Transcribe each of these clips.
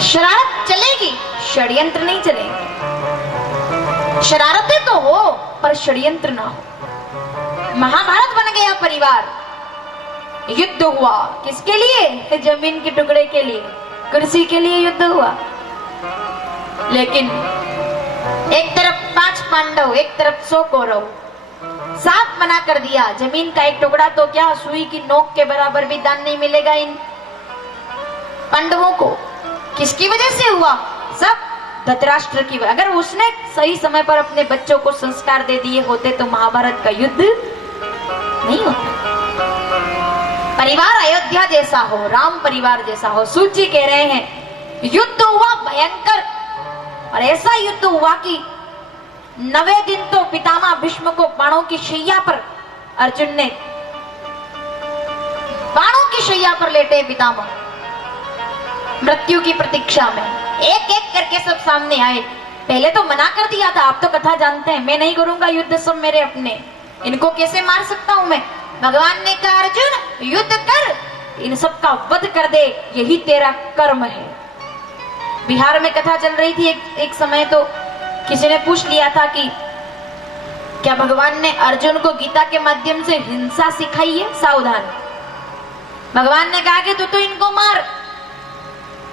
शरारत चलेगी, षड्यंत्र नहीं चलेंगे। शरारतें तो हो पर षड्यंत्र ना हो। महाभारत बन गया परिवार, युद्ध हुआ किसके लिए? जमीन के टुकड़े के लिए, कुर्सी के लिए युद्ध हुआ। लेकिन एक तरफ 5 पांडव, एक तरफ 100 कौरव। साफ मना कर दिया, जमीन का एक टुकड़ा तो क्या, सुई की नोक के बराबर भी दान नहीं मिलेगा इन पांडवों को। किसकी वजह से हुआ? सब धृतराष्ट्र की। अगर उसने सही समय पर अपने बच्चों को संस्कार दे दिए होते तो महाभारत का युद्ध नहीं होता। परिवार अयोध्या जैसा हो, राम परिवार जैसा हो। सूची कह रहे हैं युद्ध हुआ भयंकर, और ऐसा युद्ध हुआ कि 9वें दिन तो पितामह भीष्म को बाणों की शैया पर, अर्जुन ने बाणों की शैया पर लेटे पितामह, मृत्यु की प्रतीक्षा में। एक एक करके सब सामने आए। पहले तो मना कर दिया था, आप तो कथा जानते हैं, मैं नहीं करूंगा युद्ध, सब मेरे अपने, इनको कैसे मार सकता हूं मैं। भगवान ने कहा अर्जुन युद्ध कर, इन सब का वध कर दे, यही तेरा कर्म है। बिहार में कथा चल रही थी एक समय, तो किसी ने पूछ लिया था कि क्या भगवान ने अर्जुन को गीता के माध्यम से हिंसा सिखाई है? सावधान। भगवान ने कहा कि तू तो इनको मार।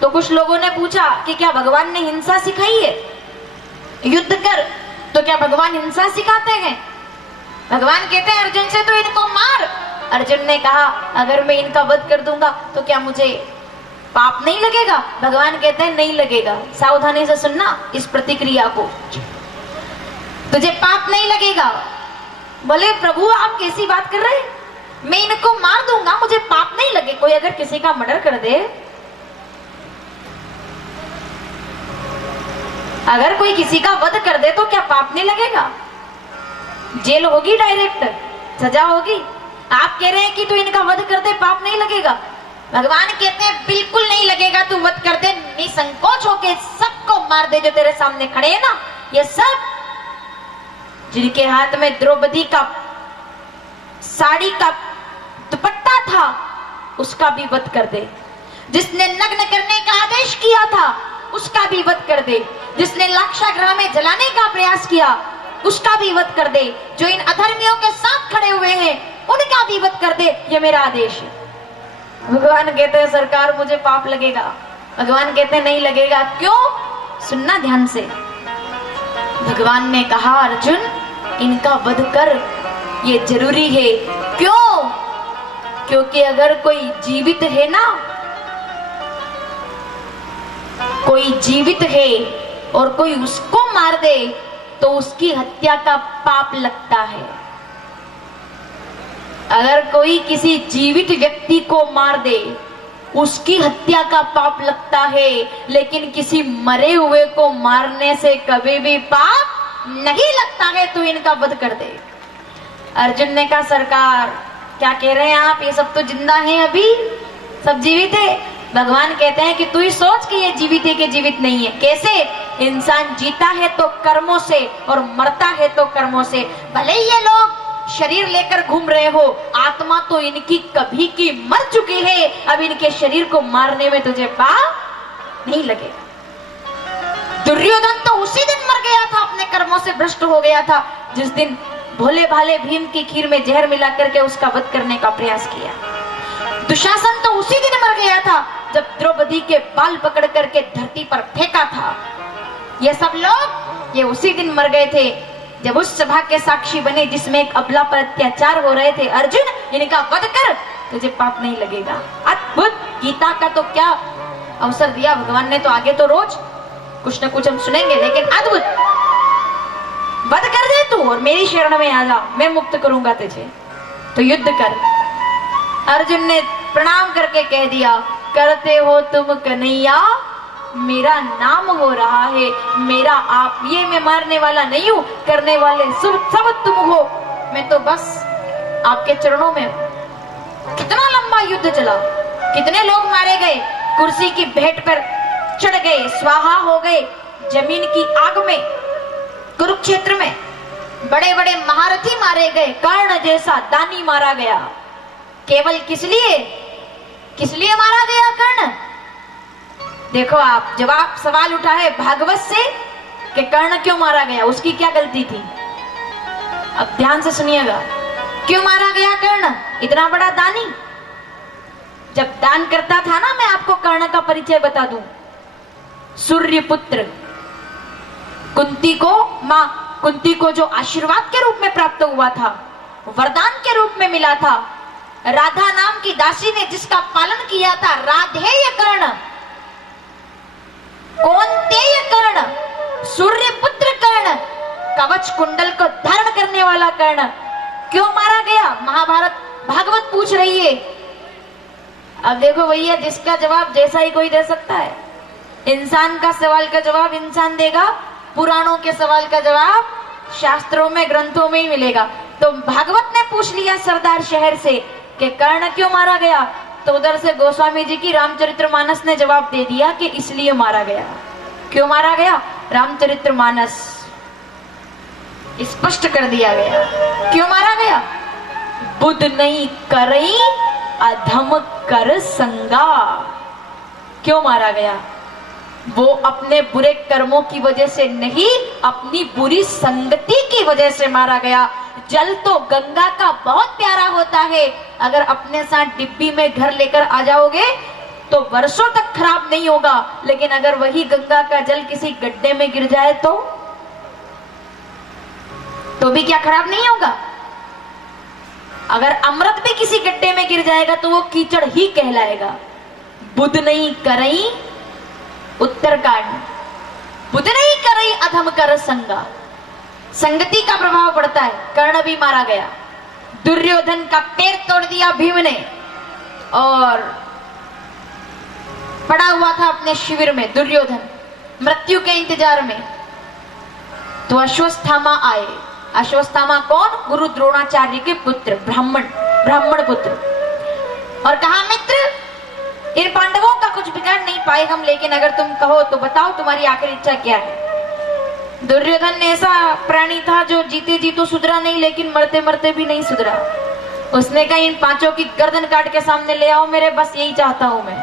तो कुछ लोगों ने पूछा कि क्या भगवान ने हिंसा सिखाई है? युद्ध कर। तो क्या भगवान हिंसा सिखाते हैं? भगवान कहते हैं अर्जुन से तो इनको मार। अर्जुन ने कहा अगर मैं इनका वध कर दूंगा तो क्या मुझे पाप नहीं लगेगा? भगवान कहते हैं नहीं लगेगा। सावधानी से सुनना इस प्रतिक्रिया को, तुझे पाप नहीं लगेगा। बोले प्रभु आप कैसी बात कर रहे हैं? मैं इनको मार दूंगा, मुझे पाप नहीं लगे। कोई अगर किसी का मर्डर कर दे, अगर कोई किसी का वध कर दे तो क्या पाप नहीं लगेगा? जेल होगी, डायरेक्ट सजा होगी। आप कह रहे हैं कि तू इनका वध कर दे, पाप नहीं लगेगा। भगवान कहते हैं बिल्कुल नहीं लगेगा, तू वध कर दे, निसंकोच होके सबको मार दे जो तेरे सामने खड़े हैं ना, ये सब जिनके हाथ में द्रौपदी का साड़ी का दुपट्टा था उसका भी वध कर दे। जिसने नग्न करने का आदेश किया था उसका भी वध कर दे। जिसने लाक्षागृह में जलाने का प्रयास किया उसका भी वध कर दे। जो इन अधर्मियों के साथ खड़े हुए हैं उनका भी वध कर दे, ये मेरा आदेश है। भगवान कहते हैं सरकार मुझे पाप लगेगा। भगवान कहते हैं नहीं लगेगा। क्यों? सुनना ध्यान से। भगवान ने कहा अर्जुन इनका वध कर, ये जरूरी है। क्यों? क्योंकि अगर कोई जीवित है ना, कोई जीवित है और कोई उसको मार दे तो उसकी हत्या का पाप लगता है। अगर कोई किसी जीवित व्यक्ति को मार दे उसकी हत्या का पाप लगता है, लेकिन किसी मरे हुए को मारने से कभी भी पाप नहीं लगता है। तो इनका वध कर दे। अर्जुन ने कहा सरकार क्या कह रहे हैं आप? ये सब तो जिंदा हैं, अभी सब जीवित है। भगवान कहते हैं कि तू ही सोच कि ये जीवित है कि जीवित नहीं है। कैसे? इंसान जीता है तो कर्मों से और मरता है तो कर्मों से। भले ही ये लोग शरीर लेकर घूम रहे हो, आत्मा तो इनकी कभी की मर चुकी है। अब इनके शरीर को मारने में तुझे पाप नहीं लगेगा। दुर्योधन तो उसी दिन मर गया था, अपने कर्मों से भ्रष्ट हो गया था, जिस दिन भोले भाले भीम की खीर में जहर मिला करके उसका वध करने का प्रयास किया। दुशासन तो उसी दिन मर गया था जब द्रौपदी के बाल पकड़ करके धरती पर फेंका था। ये सब लोग ये उसी दिन मर गए थे जब उस सभा के साक्षी बने जिसमें एक अबला पर अत्याचार हो रहे थे। अर्जुन इनका वध कर, तुझे पाप नहीं लगेगा। अद्भुत। गीता का तो क्या अवसर दिया भगवान ने, तो आगे तो रोज कुछ न कुछ हम सुनेंगे, लेकिन अद्भुत। वध कर दे तू और मेरी शरण में आ जा, मैं मुक्त करूंगा तुझे, तो युद्ध कर। अर्जुन ने प्रणाम करके कह दिया करते हो तुम कन्हैया, मेरा नाम हो रहा है, मेरा आप। ये मैं मारने वाला नहीं हूँ, करने वाले सब तुम हो, मैं तो बस आपके चरणों में हूँ। कितना लंबा युद्ध चला, कितने लोग मारे गए, कुर्सी की भेंट पर चढ़ गए, स्वाहा हो गए जमीन की आग में। कुरुक्षेत्र में बड़े बड़े महारथी मारे गए, कर्ण जैसा दानी मारा गया। केवल किस लिए मारा गया कर्ण? देखो आप, जवाब सवाल उठा है भागवत से कि कर्ण क्यों मारा गया, उसकी क्या गलती थी। अब ध्यान से सुनिएगा, क्यों मारा गया कर्ण, इतना बड़ा दानी। जब दान करता था ना, मैं आपको कर्ण का परिचय बता दूं। सूर्यपुत्र कुंती को जो आशीर्वाद के रूप में प्राप्त हुआ था, वरदान के रूप में मिला था, राधा नाम की दासी ने जिसका पालन किया था, राधेय कर्ण, कौन्तेय कर्ण, सूर्यपुत्र कर्ण, कवच कुंडल को धारण करने वाला कर्ण क्यों मारा गया, महाभारत भागवत पूछ रही है। अब देखो भैया, जिसका जवाब जैसा ही कोई दे सकता है। इंसान का सवाल का जवाब इंसान देगा, पुराणों के सवाल का जवाब शास्त्रों में, ग्रंथों में ही मिलेगा। तो भागवत ने पूछ लिया सरदार शहर से कि कर्ण क्यों मारा गया, तो उधर से गोस्वामी जी की रामचरितमानस ने जवाब दे दिया कि इसलिए मारा गया। क्यों मारा गया, रामचरितमानस स्पष्ट कर दिया गया क्यों मारा गया। बुध नहीं करई अधम कर संगा, क्यों मारा गया, वो अपने बुरे कर्मों की वजह से नहीं, अपनी बुरी संगति की वजह से मारा गया। जल तो गंगा का बहुत प्यारा होता है, अगर अपने साथ डिब्बी में घर लेकर आ जाओगे तो वर्षों तक खराब नहीं होगा, लेकिन अगर वही गंगा का जल किसी गड्ढे में गिर जाए तो भी क्या खराब नहीं होगा। अगर अमृत भी किसी गड्ढे में गिर जाएगा तो वो कीचड़ ही कहलाएगा। बुध नहीं करई, उत्तरकांड, बुध नहीं करई अधम कर संगा, संगति का प्रभाव पड़ता है। कर्ण भी मारा गया, दुर्योधन का पैर तोड़ दिया भीम ने, और पड़ा हुआ था अपने शिविर में दुर्योधन मृत्यु के इंतजार में। तो अश्वत्थामा आए। अश्वत्थामा कौन, गुरु द्रोणाचार्य के पुत्र, ब्राह्मण पुत्र, और कहा मित्र इन पांडवों का कुछ बिगाड़ नहीं पाए हम, लेकिन अगर तुम कहो तो बताओ तुम्हारी आखिरी इच्छा क्या है। दुर्योधन ऐसा प्राणी था जो जीते जी तो सुधरा नहीं, लेकिन मरते मरते भी नहीं सुधरा। उसने कहा इन पांचों की गर्दन काट के सामने ले आओ मेरे, बस यही चाहता हूं मैं।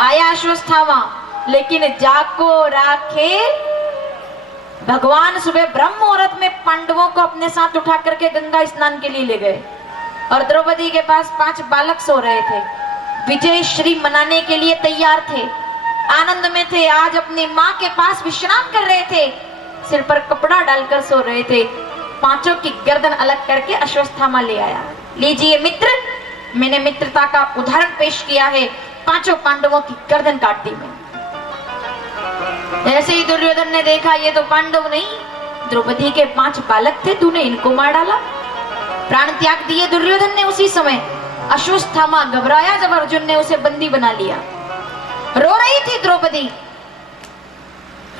आया अश्वत्थामा, लेकिन जाको राखे भगवान सुबह ब्रह्म मुहूर्त में पांडवों को अपने साथ उठा करके गंगा स्नान के लिए ले गए, और द्रौपदी के पास 5 बालक सो रहे थे, विजय श्री मनाने के लिए तैयार थे, आनंद में थे, आज अपनी माँ के पास विश्राम कर रहे थे, सिर पर कपड़ा डालकर सो रहे थे। पांचों की गर्दन अलग करके अश्वत्थामा ले आया। लीजिए मित्र, मैंने मित्रता का उदाहरण पेश किया है, पांचों पांडवों की गर्दन काट दी मैंने। ऐसे ही दुर्योधन ने देखा ये तो पांडव नहीं, द्रौपदी के 5 बालक थे, तूने इनको मार डाला। प्राण त्याग दिए दुर्योधन ने उसी समय। अश्वत्थामा घबराया जब अर्जुन ने उसे बंदी बना लिया। रो रही थी द्रौपदी,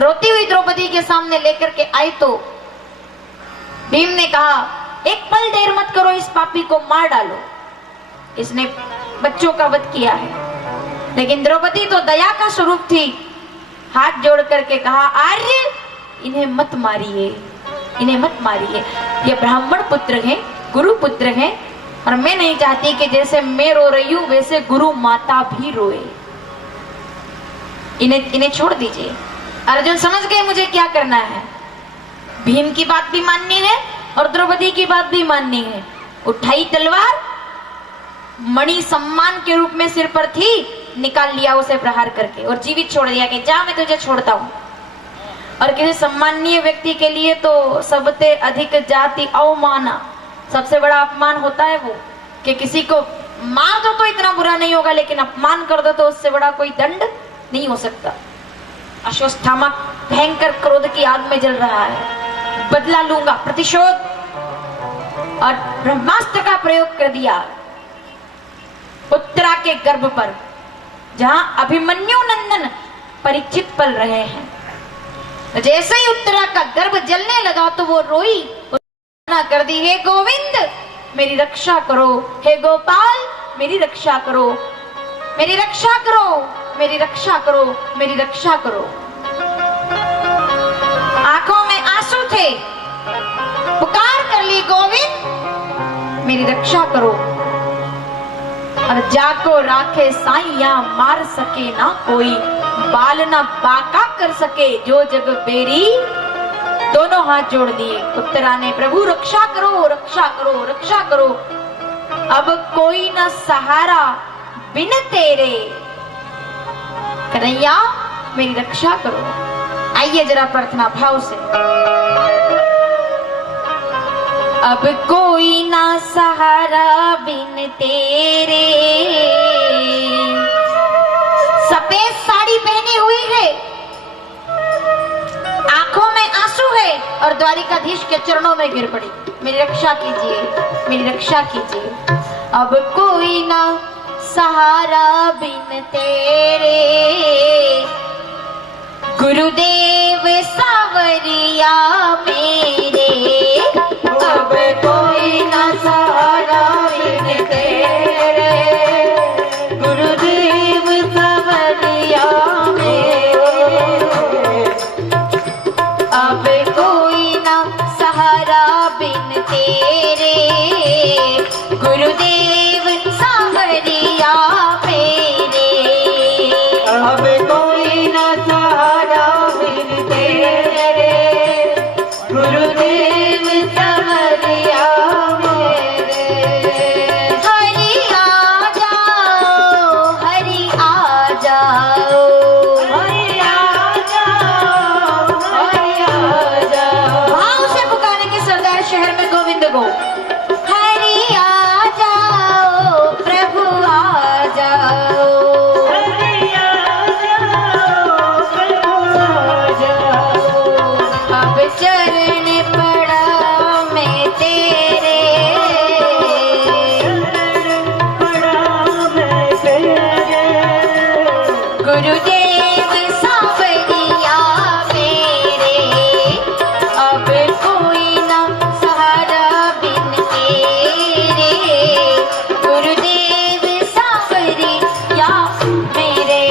रोती हुई द्रौपदी के सामने लेकर के आए तो भीम ने कहा एक पल देर मत करो, इस पापी को मार डालो, इसने बच्चों का वध किया है। लेकिन द्रौपदी तो दया का स्वरूप थी, हाथ जोड़ करके कहा आर्य इन्हें मत मारिए, इन्हें मत मारिए, ये ब्राह्मण पुत्र हैं, गुरु पुत्र हैं, और मैं नहीं चाहती कि जैसे मैं रो रही हूं वैसे गुरु माता भी रोए, इन्हें छोड़ दीजिए। अर्जुन समझ गए मुझे क्या करना है, भीम की बात भी माननी है और द्रौपदी की बात भी माननी है। उठाई तलवार, मणि सम्मान के रूप में सिर पर थी, निकाल लिया उसे प्रहार करके और जीवित छोड़ दिया कि जा मैं तुझे छोड़ता हूं। और किसी सम्माननीय व्यक्ति के लिए तो सबसे अधिक जाति अवमाना, सबसे बड़ा अपमान होता है वो कि किसी को मार दो तो इतना बुरा नहीं होगा, लेकिन अपमान कर दो तो उससे बड़ा कोई दंड नहीं हो सकता। अश्वत्थामा भयंकर क्रोध की आग में जल रहा है, बदला लूंगा, प्रतिशोध, और ब्रह्मास्त्र का प्रयोग कर दिया उत्तरा के गर्भ पर, जहां अभिमन्यु नंदन परीक्षित पल रहे हैं। जैसे ही उत्तरा का गर्भ जलने लगा तो वो रोई, कर दी हे गोविंद मेरी रक्षा करो, हे गोपाल मेरी रक्षा करो, मेरी रक्षा करो, मेरी रक्षा करो, मेरी रक्षा करो। आंखों में आंसू थे, पुकार कर ली गोविंद मेरी रक्षा करो। और जाको राखे साइया मार सके ना कोई, बाल ना बाका कर सके जो जग बेरी। दोनों हाथ जोड़ दिए। उत्तरा ने प्रभु रक्षा करो रक्षा करो रक्षा करो, अब कोई न सहारा बिन तेरे। कन्हैया मेरी रक्षा करो। आइए जरा प्रार्थना भाव से। अब कोई ना सहारा बिन तेरे, सफेद साड़ी पहनी हुई है, आंखों में आंसू है और द्वारिकाधीश के चरणों में गिर पड़ी। मेरी रक्षा कीजिए मेरी रक्षा कीजिए। अब कोई ना सहारा बिन तेरे, गुरुदेव सावरिया मेरे। अब कोई ना सहारा बिन तेरे, गुरुदेव सावरिया मेरे। अब कोई ना सहारा बिन तेरे, गुरुदेव सावरिया मेरे। अब कोई ना सहारा बिन तेरे, गुरुदेव सावरिया मेरे। हरि आ जाओ हरि आ जाओ, हरि आ जाओ हरि आ जाओ। भाव से पुकारने के सरदार शहर में गोविंद गो। हरि आ जाओ प्रभु आ जाओ, हरि आ जाओ प्रभु आ जाओ। अब चरण पड़ा मैं तेरे, पड़ा मैं तेरे। गुरुदेव सावरिया मेरे। अब कोई ना सहारा बिन तेरे, गुरुदेव सावरिया मेरे।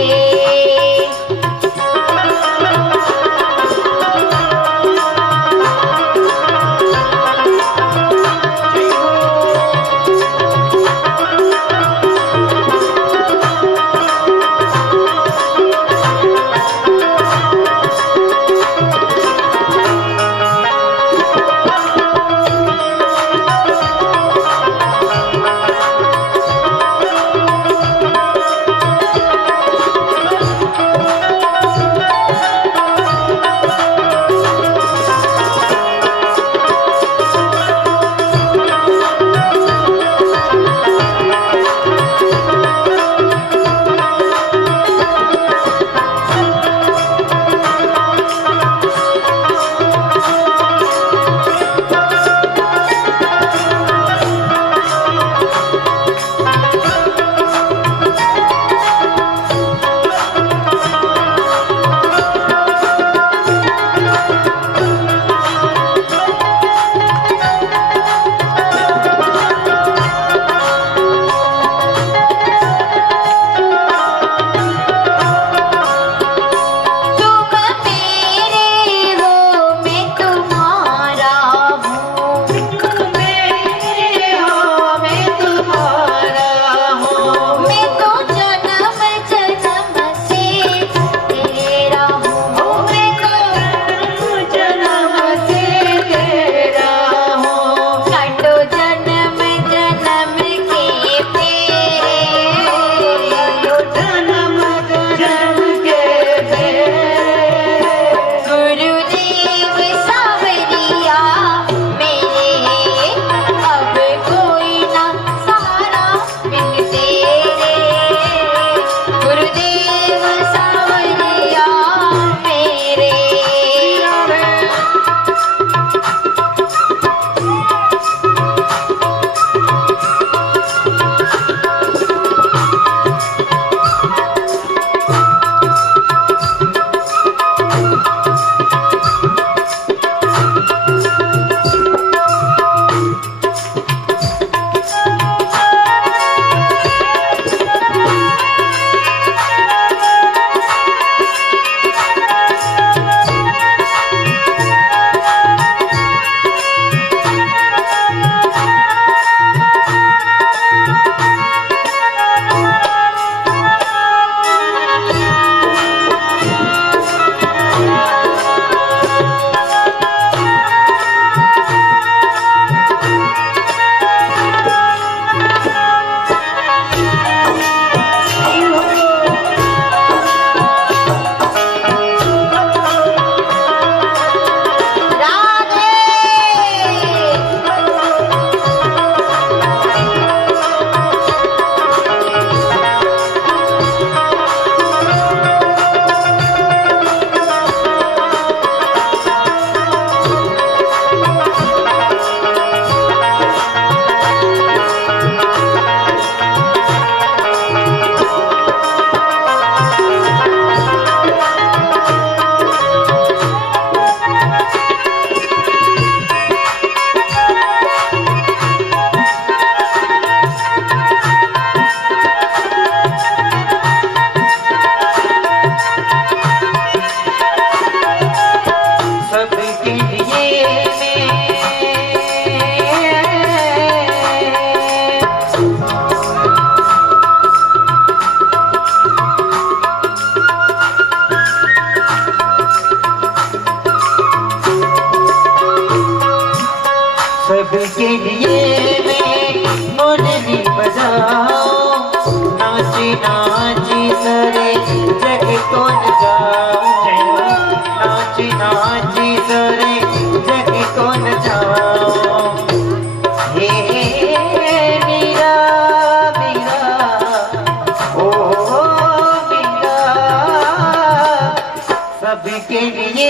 सबके लिए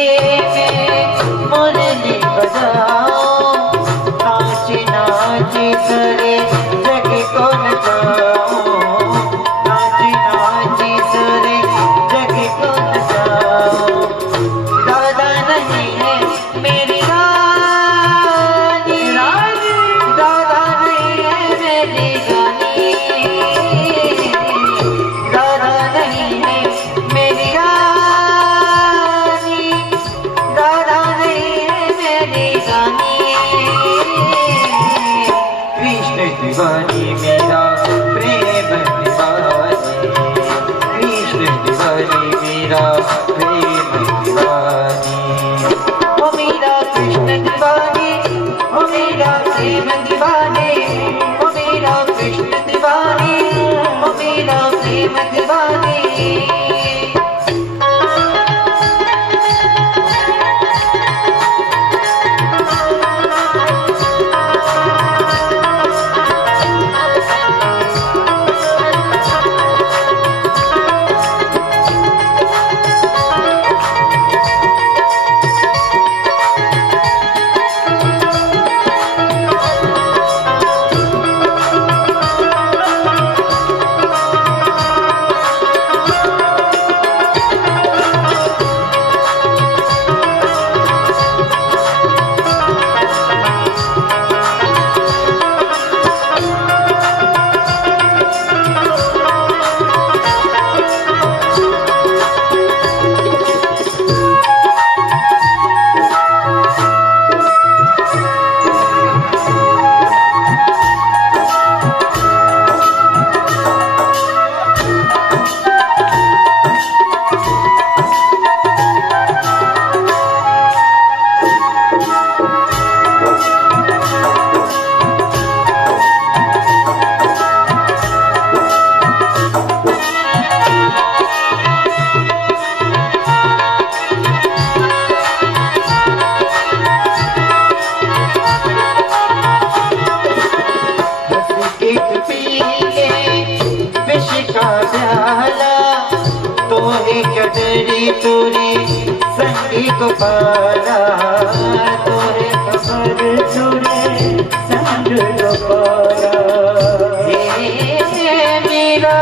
मैं मुरली बजाऊं, नाच नाच करे जग को नचाऊं, नाच नाच करे जग को नचाऊं। दादा नहीं है मेरी रानी, दादा नहीं है मेरी रानी, दादा नहीं है मेरी रानी, दादा नहीं है मेरी रानी। कृष्ण दीवानी मेरा प्रेम दीवानी, कृष्ण दीवानी मेरा प्रेम दीवानी। ओ मेरा कृष्ण दीवानी, ओ मेरा प्रेम दीवानी, ओ मेरा कृष्ण दीवानी, ओ मेरा प्रेम दीवानी। तोरे संगी को पारा, तोरे कमर चूरे संग को पारा। हे मेरा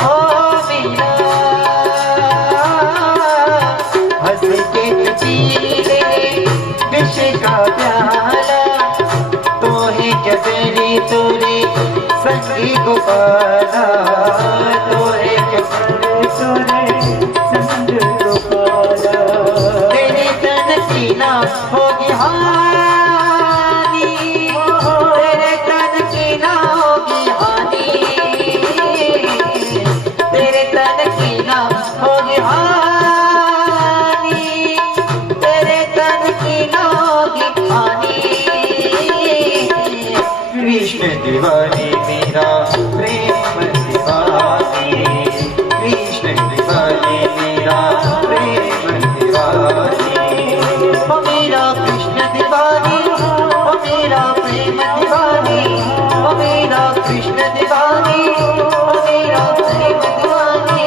ओ मेरा हंस के पीले विष का प्याला, तोहे कबरी तोरे संगी को पारा, तोरे कमर चूरे संग को पारा। तेरे तन की ना होगी हानि, तेरे तन की ना होगी हानि, तेरे तन की ना होगी हानि, तेरे तन की ना होगी हानि। कृष्ण दीवानी मेरा प्रेम दीवानी, कृष्ण दीवानी मेरा प्रेम दीवानी। ओ मेरा कृष्ण दीवानी, ओ मेरा प्रेम दीवानी, ओ मेरा कृष्ण दीवानी, ओ मेरा प्रेम दीवानी।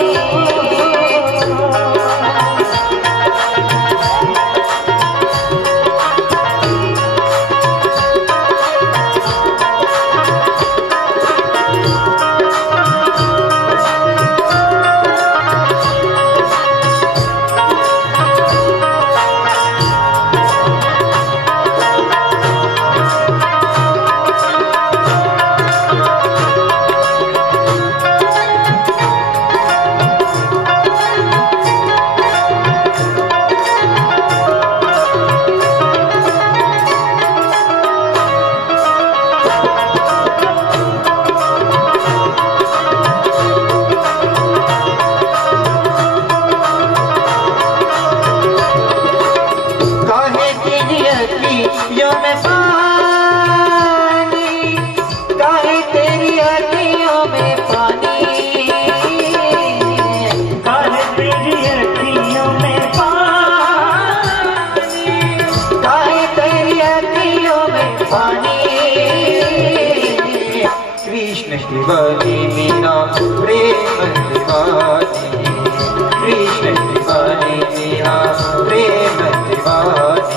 यो में पानी, काहे तेरी अखियों में पानी, काहे तेरी अखियों में पानी, काहे तेरी अखियों में पानी। कृष्ण कृष्ण दीवानी मीरा प्रेम दीवानी, कृष्ण दीवानी मीरा प्रेम दीवानी,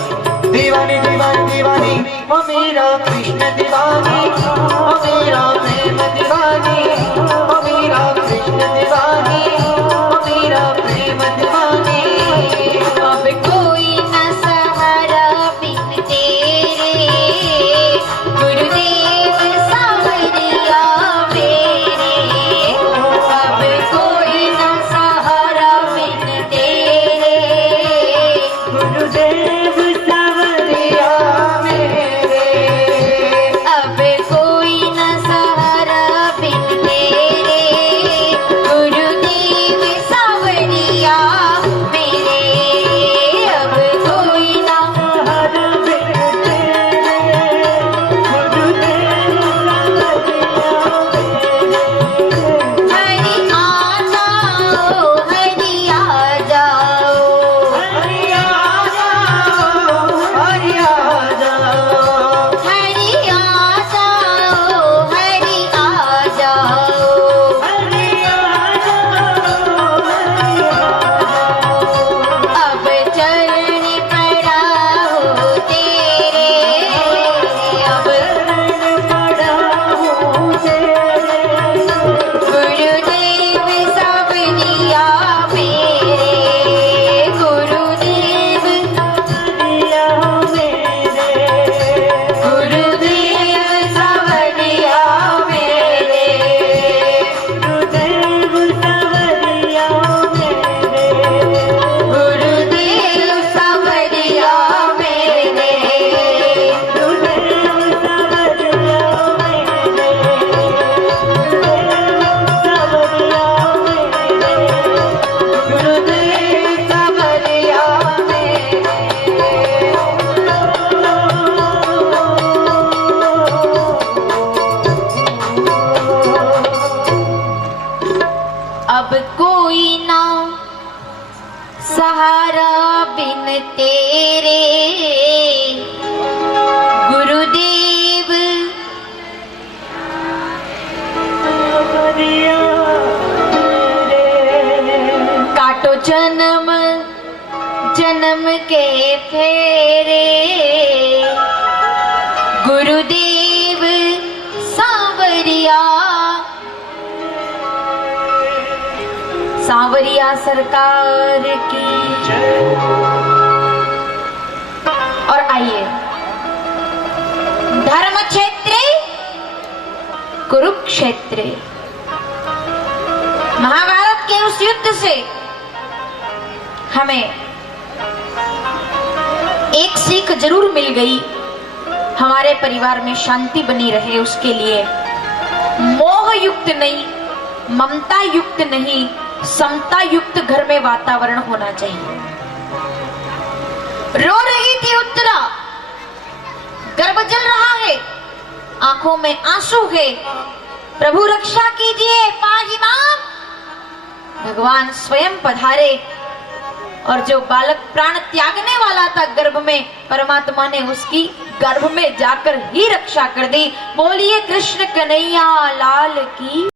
दीवानी दीवानी दीवानी ओ मीरा कृष्ण दीवानी, ओ मीरा प्रेम दीवानी, ओ मीरा कृष्ण दीवानी, ओ मीरा प्रेम दीवानी। अब कोई न सहारा बिन तेरे, गुरुदेव सावरिया मेरे। अब कोई न सहारा बिन तेरे, गुरुदेव सावरिया मेरे, अब कोई न सहारा बिन तेरे, गुरुदेव सावरिया मेरे। अब कोई न हर बिन तेरे, गुरुदेव सावरिया हरि आ जाओ, हरि आ जाओ, हरि आ जाओ, हरि आ जाओ, हरि आ जाओ, अब चरण पड़ा हो तेरे, अब पड़ा हूँ तेरे, गुरुदेव सावरिया मेरे, गुरुदेव सावरिया मेरे, गुरुदेव सावरिया मेरे, गुरुदेव सावरिया मेरे, गुरुदेव सावरिया मेरे, गुरुदेव सावरिया मेरे, अब कोई ना सहारा बिन तेरे, गुरुदेव सावरिया मेरे, काटो जन्म जन्म के फेरे, गुरुदेव सावरिया, सावरिया सरकार की। और आइए, धर्म क्षेत्रे कुरुक्षेत्रे, महाभारत के उस युद्ध से हमें एक सीख जरूर मिल गई। हमारे परिवार में शांति बनी रहे उसके लिए मोह युक्त नहीं, ममता युक्त नहीं, समता युक्त घर में वातावरण होना चाहिए। रो रही थी उत्तरा, गर्भ जल रहा है, आंखों में आंसू है, प्रभु रक्षा कीजिए, पाही मां। भगवान स्वयं पधारे और जो बालक प्राण त्यागने वाला था गर्भ में, परमात्मा ने उसकी गर्भ में जाकर ही रक्षा कर दी। बोलिए कृष्ण कन्हैया लाल की।